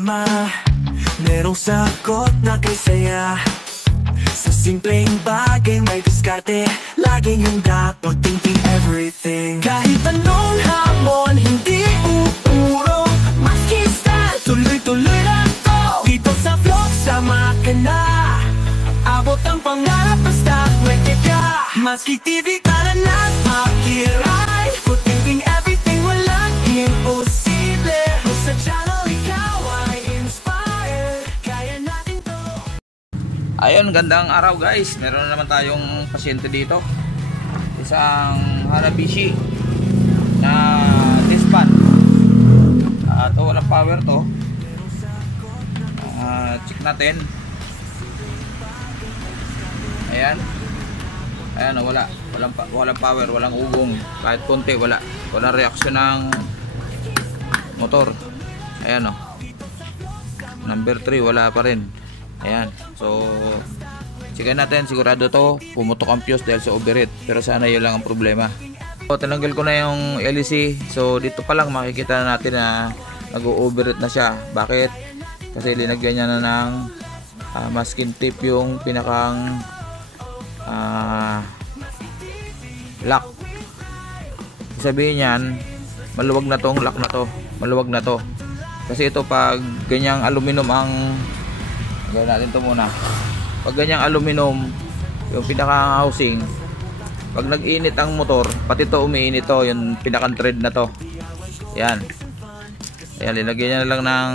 problema, merong sagot na kay saya. Sa simpleng bagay may diskarte, laging handa pag-thinking everything. Kahit anong hamon, hindi uurong, maski style, tuloy-tuloy lang to. Dito sa vlog, sama ka na, abot ang pangarap basta pwede ka. Maski TV ka na na't makiray, pag-thinking everything, walang imposible. Sa channel ikaw ay inspired, kaya natin to. Ayun, gandang araw guys. Meron na naman tayong pasyente dito. Isang Hanabishi na dispan. Ito, walang power to. Check natin. Ayan. Ayan, walang power, walang ugong. Kahit konti, walang reaksyon ng motor. Ayan o. Number 3, wala pa rin. Ayan. So, sige natin, sigurado to pumutok ang fuse dahil sa overheat. Pero sana yun lang ang problema. So, tinanggal ko na yung LEC. So, dito pa lang makikita natin na nag-overheat na siya. Bakit? Kasi linagyan niya na ng masking tape yung pinakang lock. Sabihin niyan, maluwag na tong lock na to. Maluwag na to. Kasi ito pag ganyang aluminum ang gawin natin to muna. Pag ganyang aluminum yung pinaka housing, pag nag-init ang motor, pati to umiinit to, yung pinakang thread na to. Yan. Ayan, linagyan niya na lang ng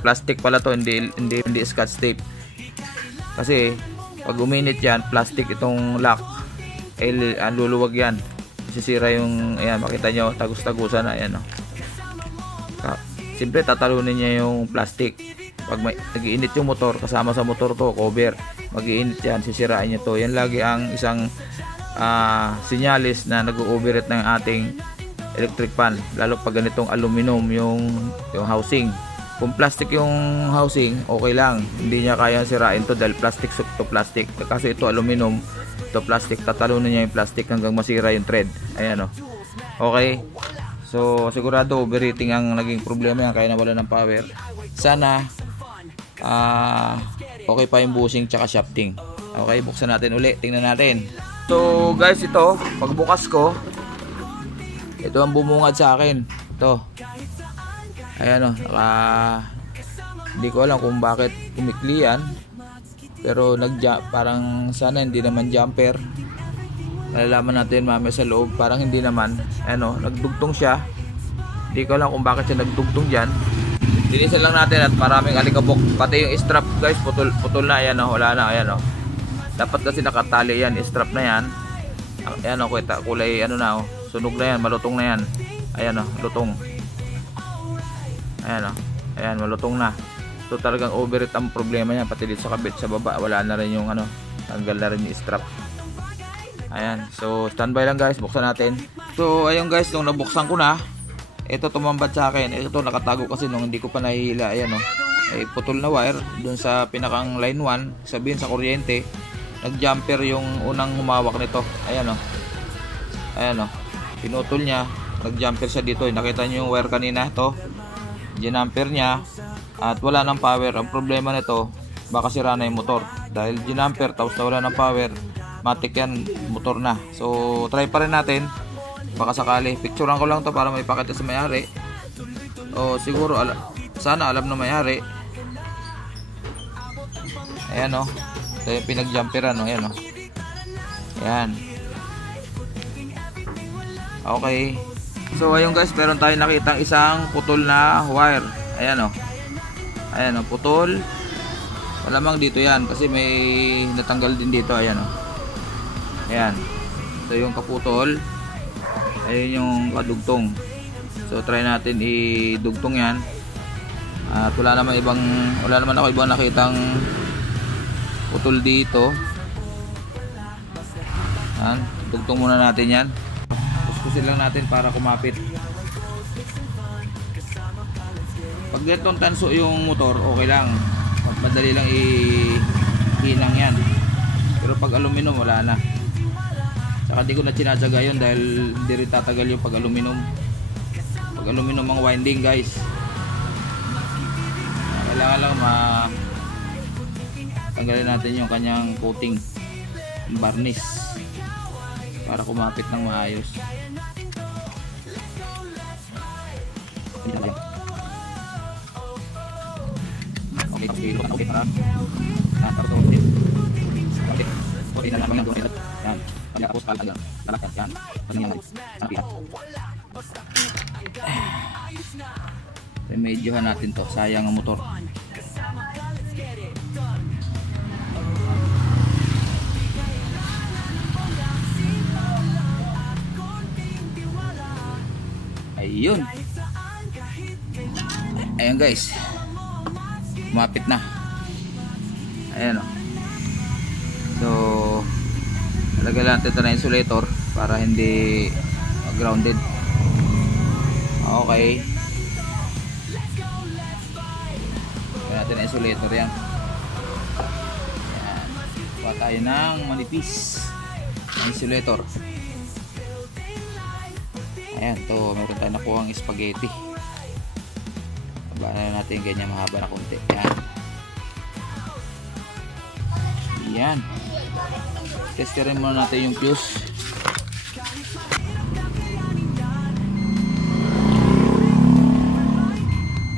plastic pala to, hindi scotch tape. Kasi pag uminit yan, plastic itong lock, luluwag yan. Sisira yung, ayan, makita nyo, tagus-tagusan na, ayan o. Siyempre tatalunin niya yung plastic. Pag nag-iinit yung motor, kasama sa motor to, cover, mag-iinit yan, sisirain niya to. Yan lagi ang isang sinyalis na nag-overheat ng ating electric fan, lalo pag ganitong aluminum yung housing. Kung plastic yung housing, okay lang, hindi niya kaya sirain to dahil plastic to plastic. Kasi ito aluminum, ito plastic, tatalunin niya yung plastic hanggang masira yung thread. Ayan o. Okay. So sigurado overheating ang naging problema yan, kaya nawala ng power. Sana okay pa yung bushing tsaka shafting. Okay, buksan natin uli, tingnan natin. So guys, ito pagbukas ko, ito ang bumungad sa akin. Ito, ayan o, hindi ko alam kung bakit kumikli yan, pero parang sana hindi naman jumper. Malalaman natin mamaya sa loob, parang hindi naman. Ano, nagdugtong siya. Hindi ko alam kung bakit siya nagdugtong dyan. Linisan lang natin at maraming alikabok. Pati yung strap guys, putol na. Ayan o, wala na. Ayan o. Dapat kasi nakatali yan, strap na yan. Ayan o, kulay ano na o. Sunog na yan, malutong na yan. Ayan o, lutong. Ayan o, ayan, malutong na. So talagang overheat ang problema niya. Pati dito sa kabit, sa baba, wala na rin yung ano, tanggal na rin yung strap. Ayan, so standby lang guys, buksan natin. So ayun guys, nung nabuksan ko na, ito tumambad sa akin. Ito nakatago kasi nung hindi ko pa nahihila. Ayan o, putol na wire dun sa pinakang line 1, sabihin sa kuryente. Nag-jumper yung unang humawak nito. Ayan o, ayan o, pinutol niya, nag-jumper siya dito. Nakita nyo yung wire kanina, ito ginamper niya at wala ng power. Ang problema nito, baka sira na yung motor dahil ginamper tapos wala ng power, matik yan, motor na. So try pa rin natin, baka sakali. Picturean ko lang to para may pakita sa may-ari, o siguro sana alam na may-ari. Ayan o, ito yung pinag-jumperan o. Ayan o, ayan. Okay. So ayun guys, meron tayong nakitang isang putol na wire. Ayan o, ayan o, putol. Malamang dito yan kasi may natanggal din dito. Ayan o, ayan. Ito yung kaputol. Ayun yung kadugtong. So try natin idugtong yan. At wala naman ako ibang nakitang putol dito. Ayan, dugtong muna natin yan. Kuskusin lang natin para kumapit. Pag ganitong tanso yung motor, okay lang, madali lang ihinang yan. Pero pag aluminum, wala na. Saka di ko na sinadyaga yun dahil hindi rin tatagal yung pag aluminum. Pag aluminum ang winding guys, Kailangan lang tanggalin natin yung kanyang coating, yung varnish, para kumapit ng maayos. Okay, okay, para okay na naman yung yan. Tapos talagang yan. Remedyohan natin to, sayang ang motor. Ayun. Ayan guys, kumapit na. Ayan o. So lagyan natin ito na insulator para hindi grounded. Okay, lagyan natin na insulator yan. Ayan. Kuha tayo ng manipis na insulator. Ayan, to meron tayo nakuha ang spaghetti. Habaan na natin ganyan mahaba na konti. Ayan. Ayan. Testerin muna natin yung fuse.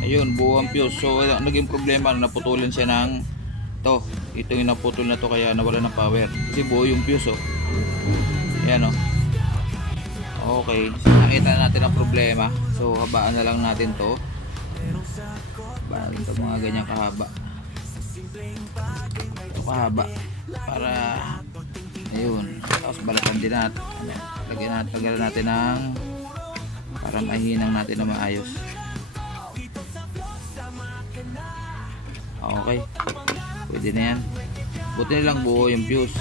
Ayun, buo ang fuse. So naging problema, naputulin siya ng ito yung naputol na to, kaya nawala ng power. Kasi buo yung fuse oh. Ayan oh. Okay, so nakita natin ang problema. So habaan na lang natin to. Habaan ito mga ganyang kahaba. Ito kahaba. Para ayun. Tapos balatan din natin. Lagyan natin ng para mahinang natin na maayos. Okay. Pwede na yan. Buti na lang buo yung fuse.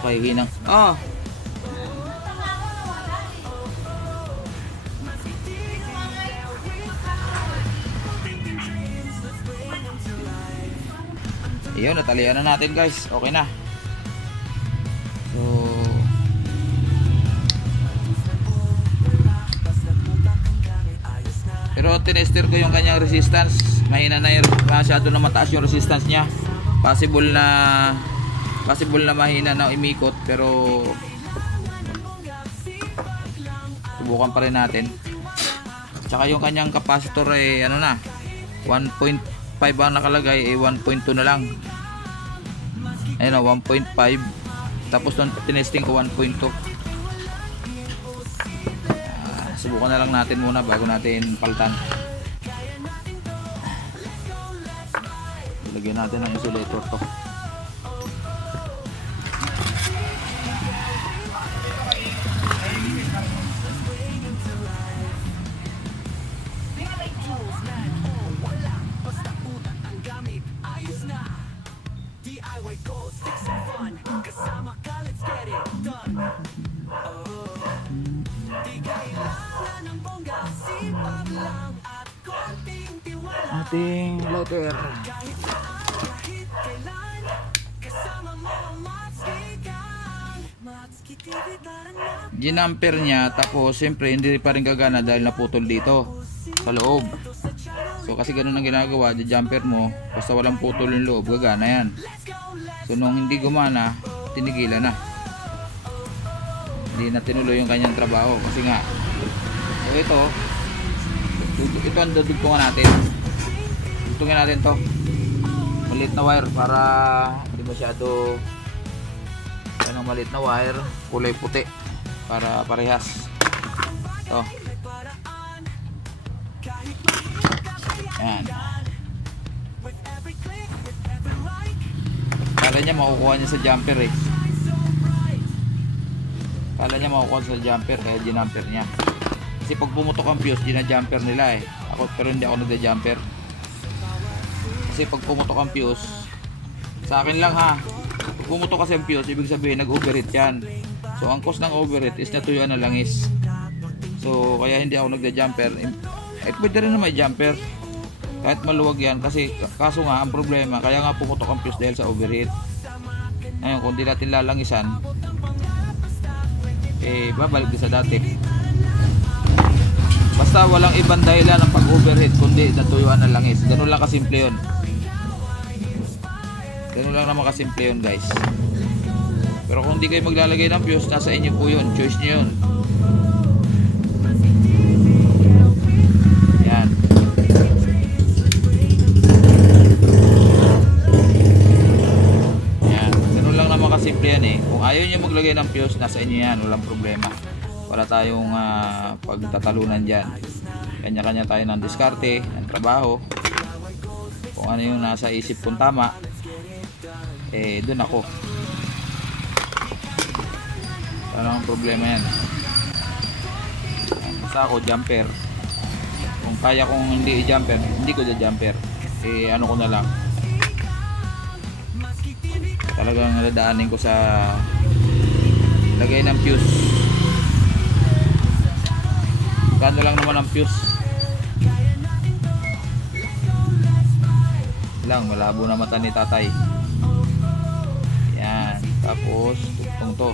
Okay, hinang. Oh. Ayun, natalian na natin guys. Okay na. So pero tinester ko yung kanyang resistance. Mahina na yung, masyado na mataas yung resistance niya. Possible na mahina na imikot, pero subukan pa rin natin. Tsaka yung kanyang capacitor ay ano na, 1.5 ang nakalagay, 1.2 na lang. Ayun o, 1.5. Tapos nung tinesting ko 1.2. Subukan na lang natin muna bago natin palitan. Lagyan natin ng insulator to. Ating lighter. Ginamper niya, tapos siyempre hindi pa rin gagana dahil naputol dito sa loob. So kasi ganun ang ginagawa, jumper mo, basta walang putol yung loob, gagana yan. So nung hindi gumana, tinigilan na. Hindi na tinuloy yung kanyang trabaho kasi nga. So ito ang dudugtungan natin. Dugtungin natin to. Maliit na wire para hindi masyado. Yan ang maliit na wire, kulay puti para parehas. Ito. Yan. Kala niya makukuha niya sa jumper eh. Kala niya makukuha sa jumper kaya ginamper niya. Kasi pag pumutok ang fuse, gina-jumper nila eh. Pero hindi ako nagda-jumper. Kasi pag pumutok ang fuse, sa akin lang ha, pag pumutok kasi ang fuse, ibig sabihin nag-overheat yan. So ang cause ng overheat is natuyuan ng langis. So kaya hindi ako nagda-jumper. Eh pwede rin na may jumper kahit maluwag yan, kasi kaso nga ang problema, kaya nga pumutok ang fuse dahil sa overheat. Ngayon kung di natin lalangisan, babalik din sa dati. Basta walang ibang dahilan ng pag-overheat kundi natuyuan ng langis. Ganun lang kasimple yun. Ganun lang naman kasimple yun, guys. Pero kung di kayo maglalagay ng fuse, nasa inyo po yun. Choice nyo yun. Yan. Yan. Ganun lang naman kasimple yan eh. Kung ayaw nyo maglagay ng fuse, nasa inyo yan. Walang problema. Wala tayong pagtatalunan dyan. Kanya-kanya tayo ng diskarte, ng trabaho. Kung ano yung nasa isip kong tama, dun ako. Wala nang problema yan. Basta ako jumper. Kung kaya kong hindi i-jumper, hindi ko i-jumper. Ano ko na lang. Talagang nadaanin ko sa lagay ng fuse. Ganda lang naman ang fuse. Lang, malabo na mata ni tatay. Yan. Tapos, tugtong to.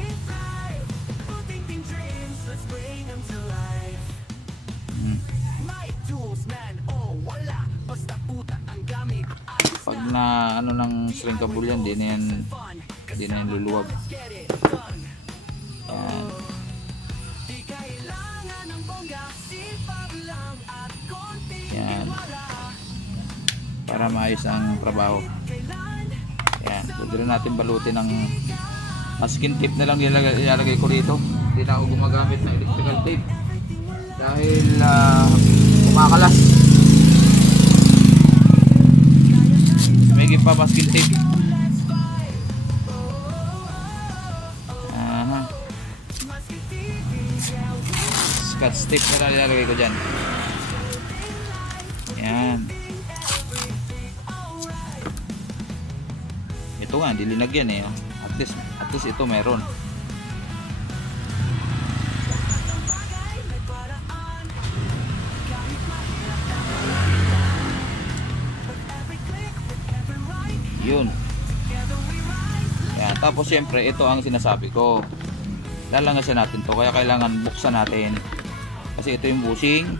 Pag na ano ng shrinkable yan, di na yan luluwag. Yan. Yan. Para maayos ang trabaho. Yan. Pwede rin natin balutin ng masking tape na lang ilalagay ko rito. Hindi na ako gumagamit ng electrical tape dahil kumakalas. May pa masking tape. Scotch tape na lang ilalagay ko dyan. Yan. Ito nga, hindi linagyan eh. At least ito meron. Yun. Yan. Tapos syempre, ito ang sinasabi ko. Lalangasin natin to. Kaya kailangan buksan natin. Kasi ito yung bushing.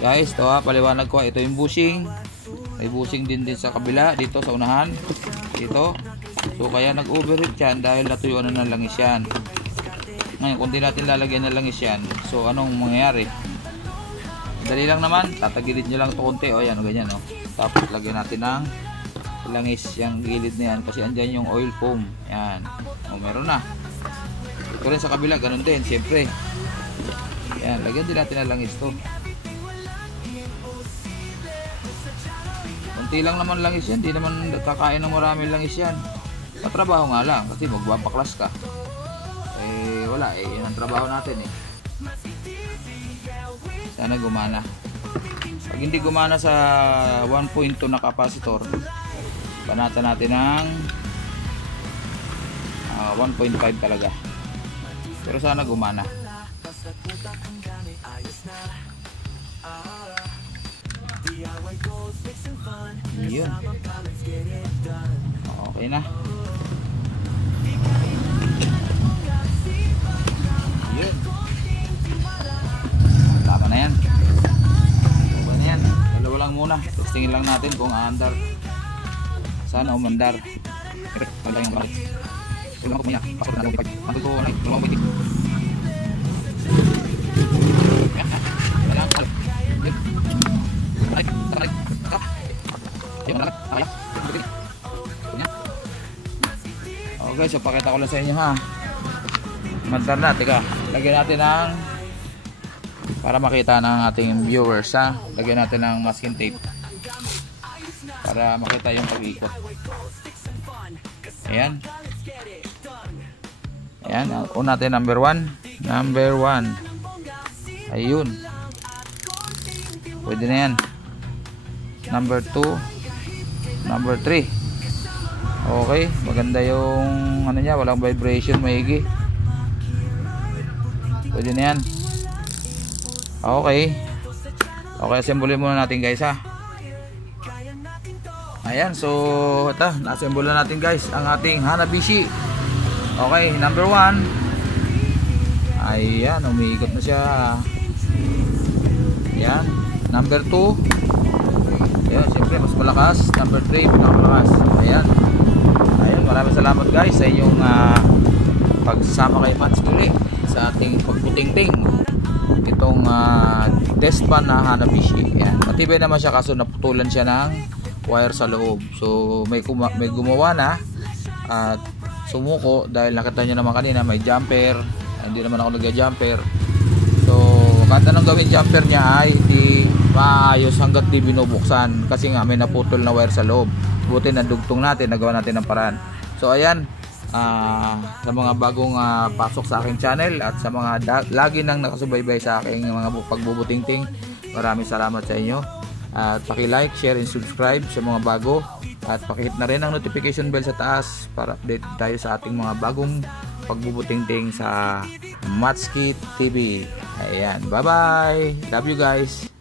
Guys, ito paliwanag ko. Ito yung bushing. May bushing din sa kabila. Dito sa unahan. Dito. So kaya nag-overheat yan dahil natuyuan na ng langis yan. Ngayon, kung di natin lalagyan ng langis yan, so anong mangyayari? Dali lang naman. Tatagilid nyo lang ito konti. O yan, o ganyan. O. Tapos lagyan natin ng langis yung gilid na yan. Kasi andyan yung oil foam. Yan. O meron na. Ito rin sa kabila. Ganun din. Siyempre. Yan. Lagyan din natin ng langis to. Kunti lang naman langis yan. Di naman kakain ng maraming langis yan. Patrabaho nga lang. Kasi magbabaklas ka. Wala eh. Yan ang trabaho natin eh. Sana gumana. Pag hindi gumana sa 1.2 na capacitor, banatan natin ng 1.5 talaga. Pero sana gumana. Yun. Okay na. Yun. Tama na yan. Tama na yan. Dalawa lang muna. Testingin lang natin kung aandar. Sana umandar. Wala yung balik. Tulungan ko muna. Pasok na lang. Pasok ko na. Tulungan ko muna. Okay, so pakita ko lang sa inyo ha. Mandar na, teka. Lagyan natin ng para makita ng ating viewers ha. Lagyan natin ng masking tape para makita yung pag-ikot. Ayan. Ayan, una natin number 1. Number 1. Ayun. Pwede na yan. Number 2. Number 3. Okay, maganda yung ano niya, walang vibration, maigi. Pwede na yan. Okay. Okay, assemble muna natin guys ha. Ayan, so ito, na-assemble na natin guys ang ating Hanabishi. Okay, number 1. Ayan, umiikot na siya. Ayan, number 2. Ayan, siyempre mas malakas. Number 3, pinakamalakas. Ayan. Ayan, maraming salamat guys sa inyong pagsama kay Mats Kili sa ating pagputing-ting itong test pan na Hanabishi. Ayan, matibay naman siya kaso naputulan siya ng wire sa loob. So may gumawa na at sumuko dahil nakita nyo naman kanina may jumper. Hindi naman ako nagja-jumper. So kahit anong gawin jumper niya ay hindi maayos hanggat di binubuksan kasi nga may naputol na wire sa loob. Buti nadugtong natin, nagawa natin ng paraan. So ayan, sa mga bagong pasok sa aking channel at sa mga lagi nang nakasubaybay sa aking mga pagbubuting-ting, maraming salamat sa inyo. At paki-like, share, and subscribe sa mga bago. At paki-hit na rin ang notification bell sa taas para update tayo sa ating mga bagong pagbubuting-ting sa Matski TV. Ayan, bye-bye! Love you guys!